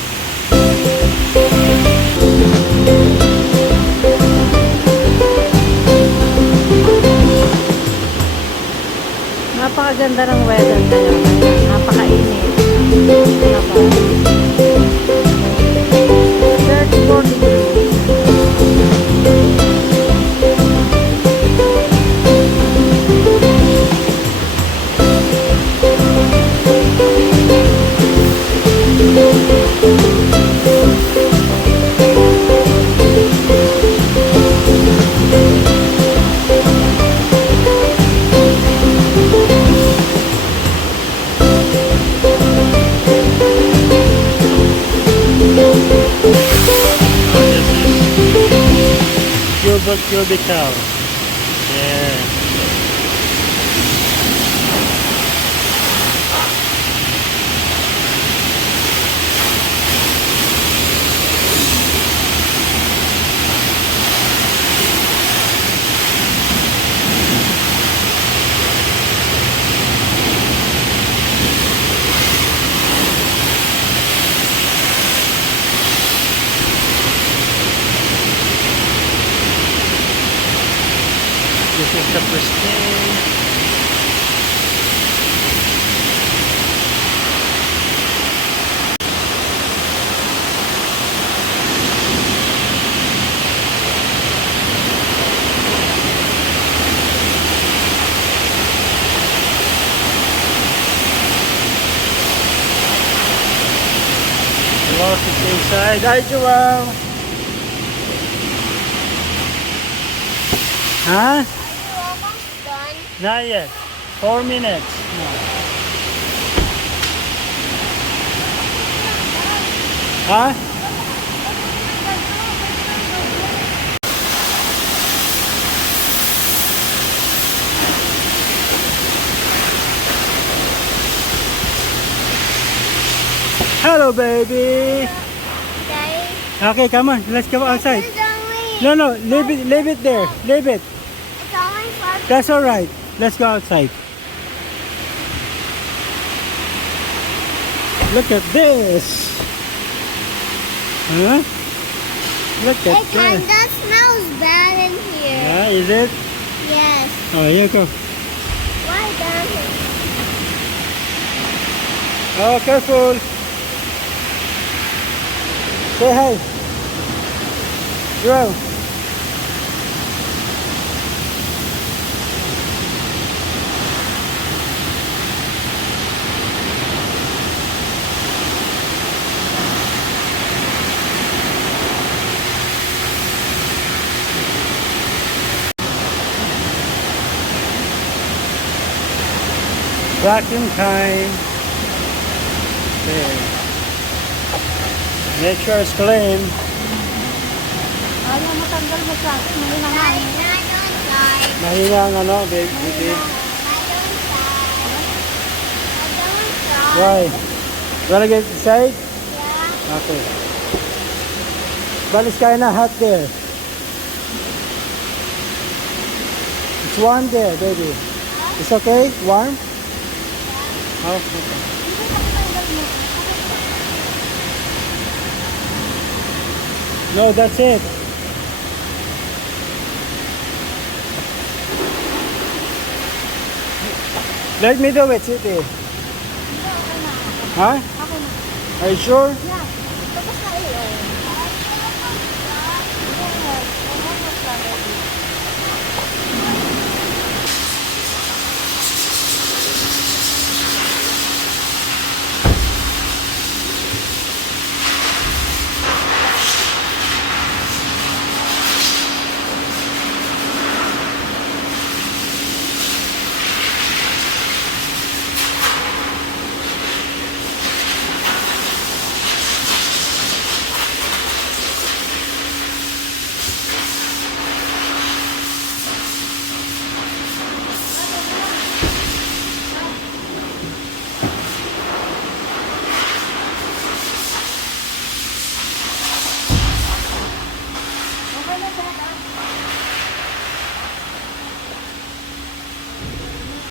liquid. Napakaganda ng weather ngayon. Napakainit. 34 degrees. Cubicle. Yeah. This is the pristine. Lost it inside. Hi, Joel. Huh? Not yet. 4 minutes. No. Huh? Hello, baby. Daddy, Okay, come on. Let's go outside. it's only, No, no. Leave it there. Leave it. it's only 4. That's all right. Let's go outside. Look at this. Huh? Look at It that. kinda smells bad in here. Yeah, is it? Yes. Oh, here you go. Why does it? Oh, careful. Say hi. Joel. Vacuum time. Okay. Make sure it's clean. Ayaw matanggal mo sa akin. May Daddy, nangangin. not on side. Mahina ang ano, baby. Not on side. Not on side. Why? You wanna get inside? Yeah. Okay. But it's kinda hot there. It's warm there, baby. It's okay? Warm? Oh, okay. No, that's it. Let me do it, Siti. Huh? Ako na. Are you sure? Yeah. Tapos na iyo.